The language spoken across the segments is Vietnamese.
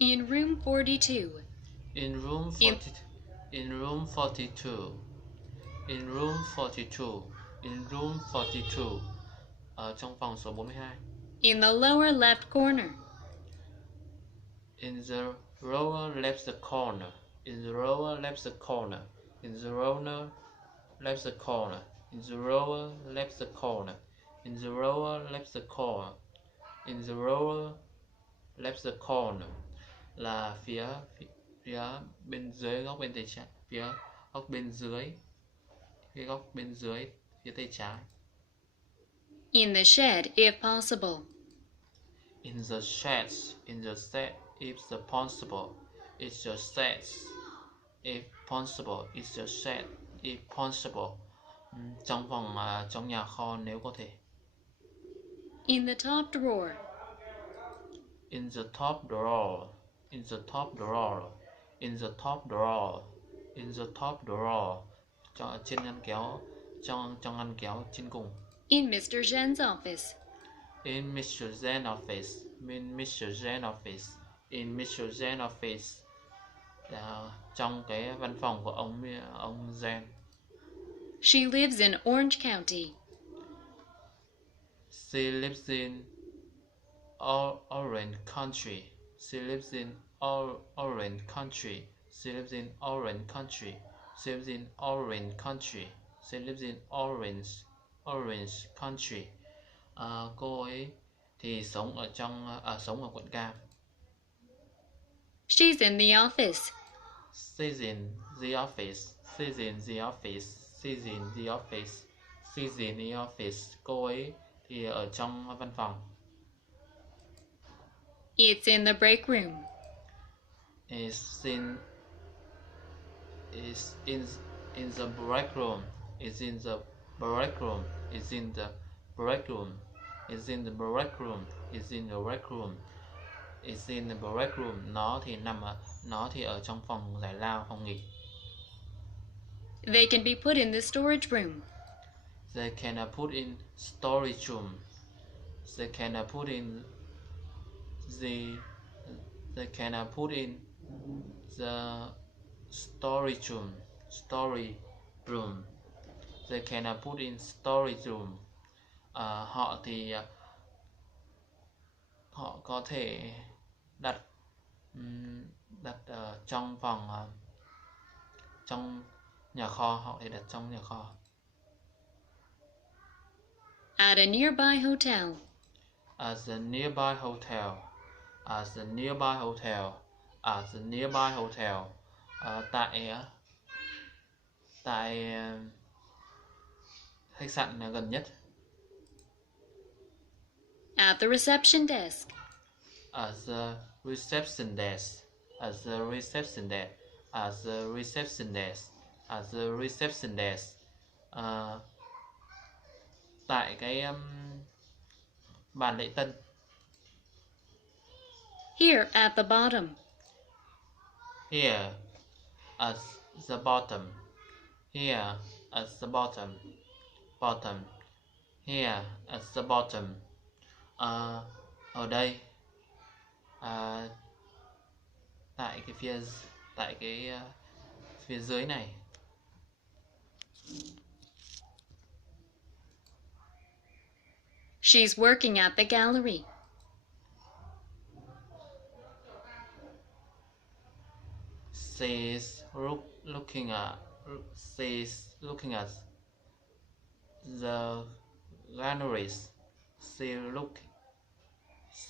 In room 42. In room 40. In room 42. In room 42. In room 42. Ở trong phòng số 42. In the lower left corner. In the lower left corner. In the lower left corner. In the lower left corner. In the lower left corner. In the lower left corner. In the lower left corner là phía bên dưới góc bên tay trái, phía góc bên dưới, phía góc bên dưới phía tay trái. In the shed, if possible. In the shed if possible. It's the shed if possible. It's the shed if possible. Trong phòng trong nhà kho nếu có thể. In the top drawer. In the top drawer. In the top drawer. In the top drawer. In the top drawer. Trên ngăn kéo, trong ngăn kéo trên cùng. In Mr. Zhen's office. In Mr. Zhen's office. In Mr. Zhen's office. In Mr. Zhen's office. Trong cái văn phòng của ông Zhen. She lives in Orange County. She lives in Orange Country. She lives in Orange Country. She lives in Orange Country. She lives in Orange Country. She lives in Orange Country. Cô ấy thì sống ở quận Cam. She's in the office. She's in the office. She's in the office. She's in the office. She's in the office. Cô ấy thì ở trong văn phòng. It's in the break room. It's in the break room. It's in the break room. It's in the break room. It's in the break room. It's in the break room. It's in the break room. Nó thì ở trong phòng giải lao, phòng nghỉ. They can be put in the storage room. They can put in storage room. They can put in the storage room. Storage room. They can put in storage room. Họ thì họ có thể đặt trong phòng, trong nhà kho. Họ thể đặt trong nhà kho. At a nearby hotel. At the nearby hotel. At the nearby hotel. At the nearby hotel. Tại khách sạn gần nhất. At the reception desk. At the reception desk. At the reception desk. At the reception desk. At the reception desk. Tại cái bàn lễ tân. Here at the bottom. Here at the bottom. Here at the bottom. Bottom. Here at the bottom. Ở đây. Tại cái phía dưới này. She's working at the gallery. She's looking at the galleries. She working at the galleries.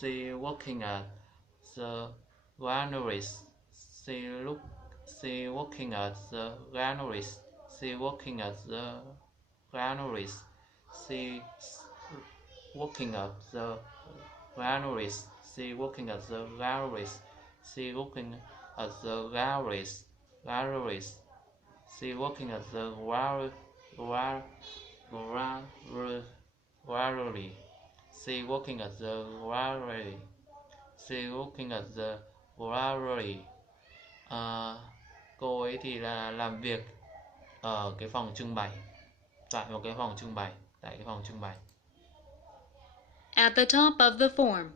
She working at the galleries. She working at the galleries. She working at the galleries. She working at the galleries. She working at the galleries. Galleries. She working at the gallery. She working at the gallery. She working at the gallery. Cô ấy thì là làm việc ở cái phòng trưng bày. Tại cái phòng trưng bày. At the top of the form.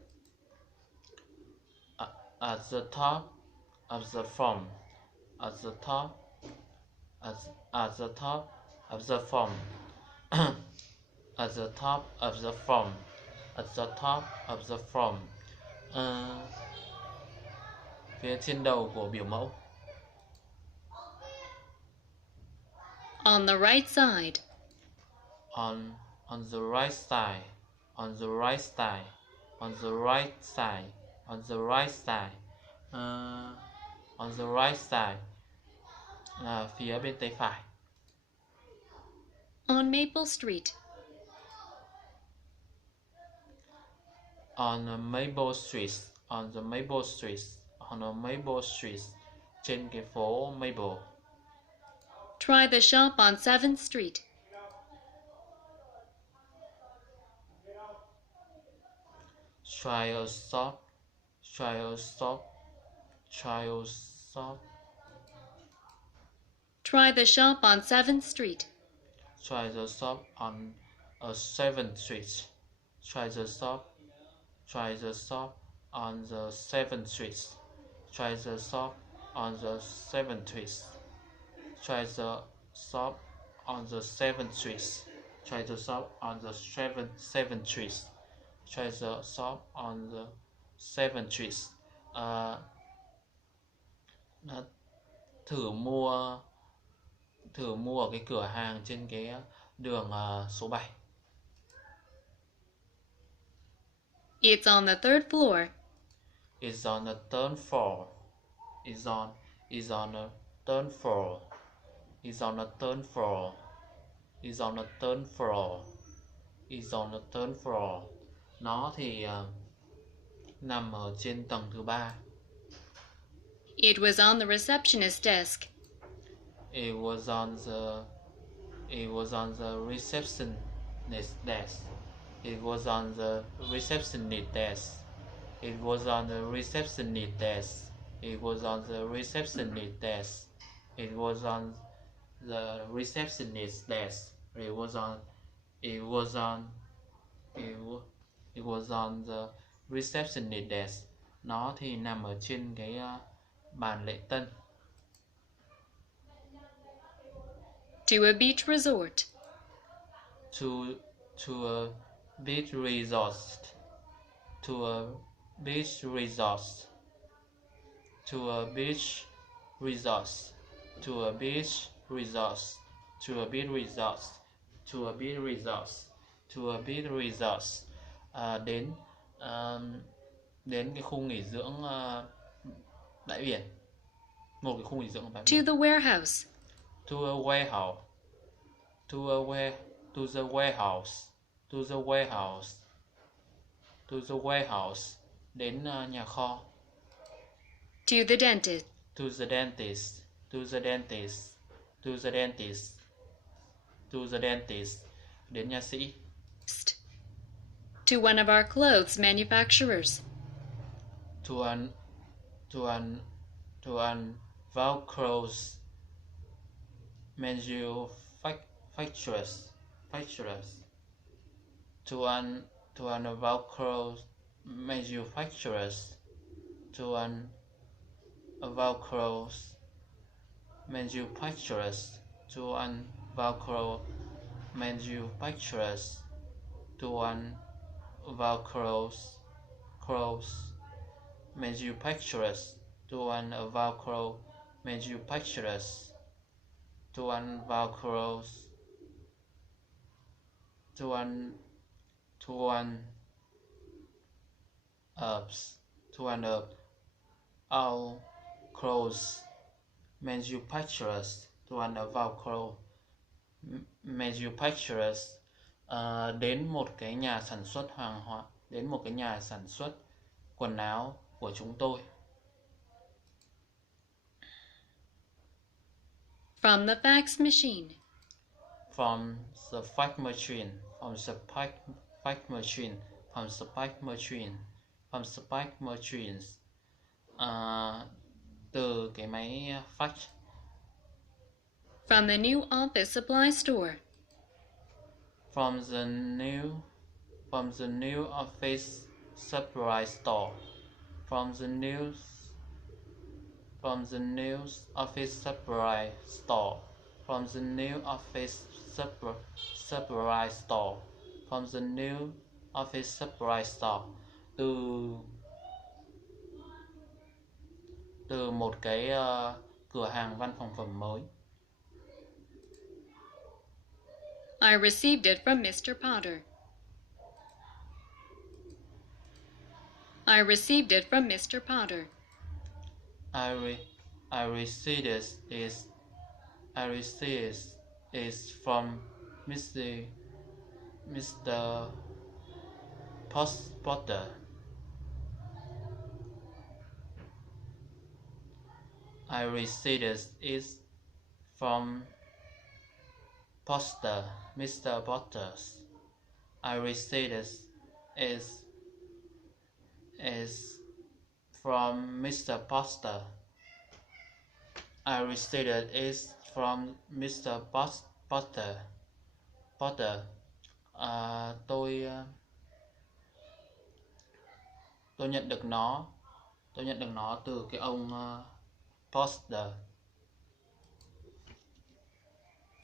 At the top of the form. At the top. At the top of the form. At the top of the form. At the top of the form. Phía trên đầu của biểu mẫu. On the right side. On the right side. On the right side. On the right side. On the right side. On the right side là phía bên tay phải. On Maple Street. On the Maple Street. On the Maple Street. On the Maple Street. Trên cái phố Maple. Try the shop on 7th Street. Try a shop. Try a shop. Try a shop. Try the shop on 7th Street. Try the shop on a 7th Street. Try the shop. Try the shop on the 7th Street. Try the shop on the 7th Street. Try the shop on the 7th Street. Try the shop on the 7th Street. Try the shop on the 7th Street. Thử mua ở cái cửa hàng trên cái đường số 7. It's on the 3rd floor. It's on the 3rd floor. It's on the 3rd floor. It's on the 3rd floor. It's on the 3rd floor. It's on the 3rd floor. Nó thì nằm ở trên tầng thứ 3. It was on the receptionist's desk. It was on the receptionist's desk. It was on the receptionist's desk. It was on the receptionist's desk. It was on the receptionist's desk. It was on the receptionist's desk. It was on the receptionist's desk. Nó thì nằm ở trên cái bàn lễ tân. To a beach resort. To a beach resort. To a beach resort. To a beach resort. To a beach resort. To a beach resort. To a beach resort. To a beach resort. Đến cái khu nghỉ dưỡng bãi biển. Một cái khu nghỉ dưỡng bãi biển. To the warehouse. To a warehouse. To the warehouse. To the warehouse. To the warehouse. Đến nhà kho. To the dentist. To the dentist. To the dentist. To the dentist. To the dentist. Đến nha sĩ. To one of our clothes manufacturers. To an Velcro's manufacturers. To an Velcro manufacturers. To an Velcro's manufacturers. To an Velcro manufacturers. To an Velcro's manufacturers. To an Velcro manufacturers. To an Velcro's. To an all clothes manufacturers. To an Velcro manufacturers. Đến một cái nhà sản xuất hàng hóa, đến một cái nhà sản xuất quần áo của chúng tôi. From the fax machine. From the fax machine. From the fax machine. From the fax machine. From the fax machines. Từ cái máy fax. From the new office supply store. From the new office supply store. from the news office supply store, from the new office supply store, from the new office supply store, từ từ một cái cửa hàng văn phòng phẩm mới. I received it from Mr. Potter. I received it from Mr. Potter. I received it from Mr. Potter. I received it from Mr. Potters. I received it from Mr. Potter. I received it from Mr. Potter. Tôi nhận được nó từ cái ông Poster.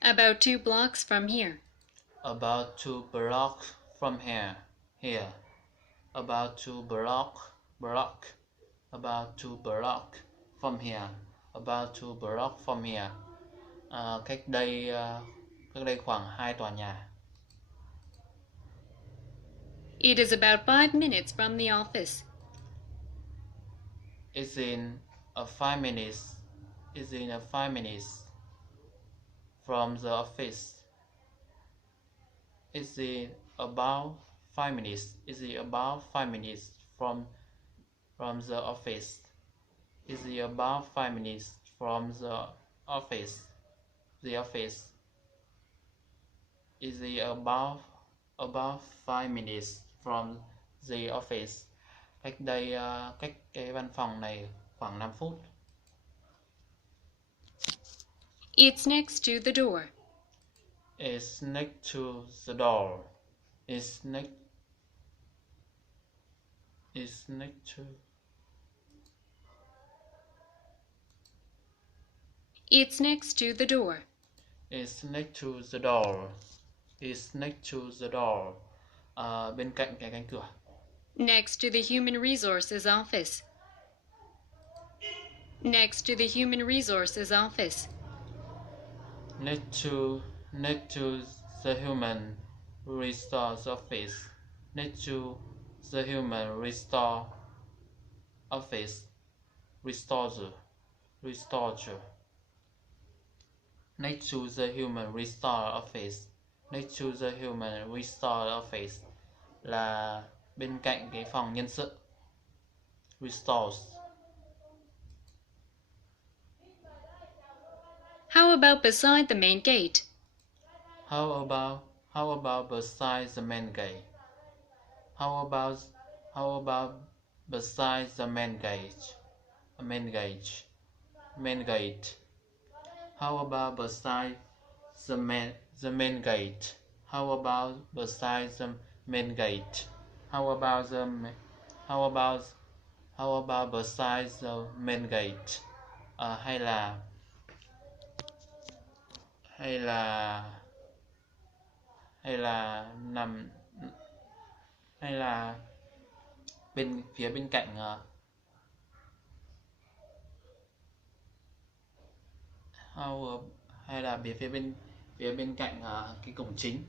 About 2 blocks from here. About 2 blocks from here. About 2 block. About 2 block from here. About 2 block from here. Cách đây khoảng 2 tòa nhà. It is about 5 minutes from the office. It's in a 5 minutes. It's in a 5 minutes from the office. It's in about 5 minutes. It's in about 5 minutes from the office. It's in about 5 minutes from the office. The office. Is it about 5 minutes from the office? Cách đây cách cái văn phòng này khoảng 5 phút. It's next to the door. It's next to the door. It's next to. It's next to the door. It's next to the door. It's next to the door. Bên cạnh cái cánh cửa. Next to the Human Resources office. Next to the Human Resources office. Next to the Human Resource office. Next to the Human Resource office. Restore. Next to the Human Resource office. Next to the Human Resource office là bên cạnh cái phòng nhân sự. Restores. How about beside the main gate? How about beside the main gate? How about beside the main gate? Main gate. How about beside the main gate? How about beside the main gate? How about beside the main gate? Hay là nằm, hay là phía bên cạnh hay là phía bên cạnh cái cổng chính.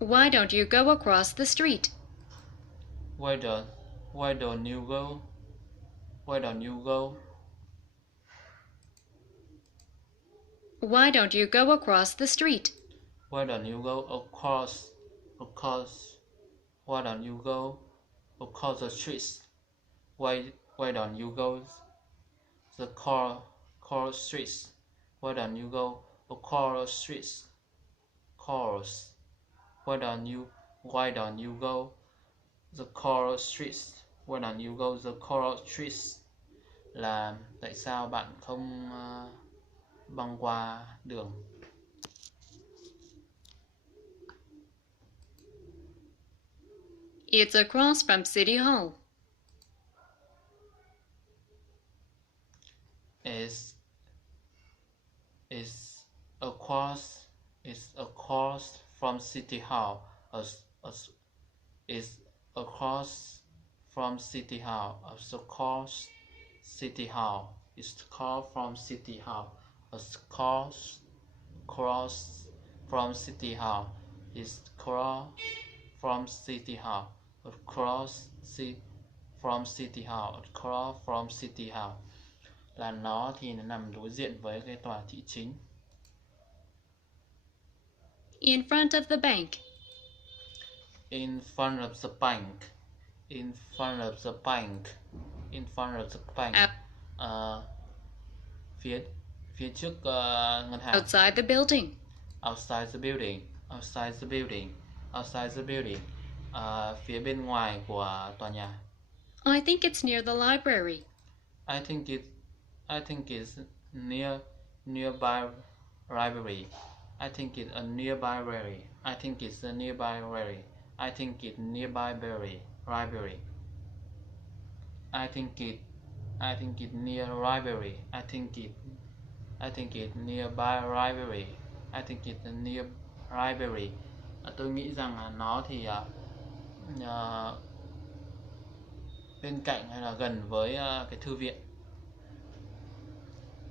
Why don't you go across the street? Why don't you go? Why don't you go? Why don't you go across the street? Why don't you go across? Why don't you go across the streets? Why don't you go the car streets? Why don't you go across streets? Cars. Why don't you go the car streets? Why don't you go the car streets? Là tại sao bạn không băng qua đường? It's across from City Hall. Is across from City Hall. Is across from City Hall. Across City Hall. Is across from City Hall. Across from City Hall. Is across from City Hall. Across from City Hall. Across from City Hall. Là nó thì nó nằm đối diện với cái tòa thị chính. In front of the bank. In front of the bank. In front of the bank. In front of the bank. Phía trước ngân hàng. Outside the building. Outside the building. Outside the building. Outside the building. Phía bên ngoài của tòa nhà. I think it's near the library. I think it's nearby library. I think it's a nearby library. I think it's a nearby library. I think it's nearby library. I think it near library. I think it nearby library. I think it's a near library. Tôi nghĩ rằng nó thì bên cạnh hay là gần với cái thư viện.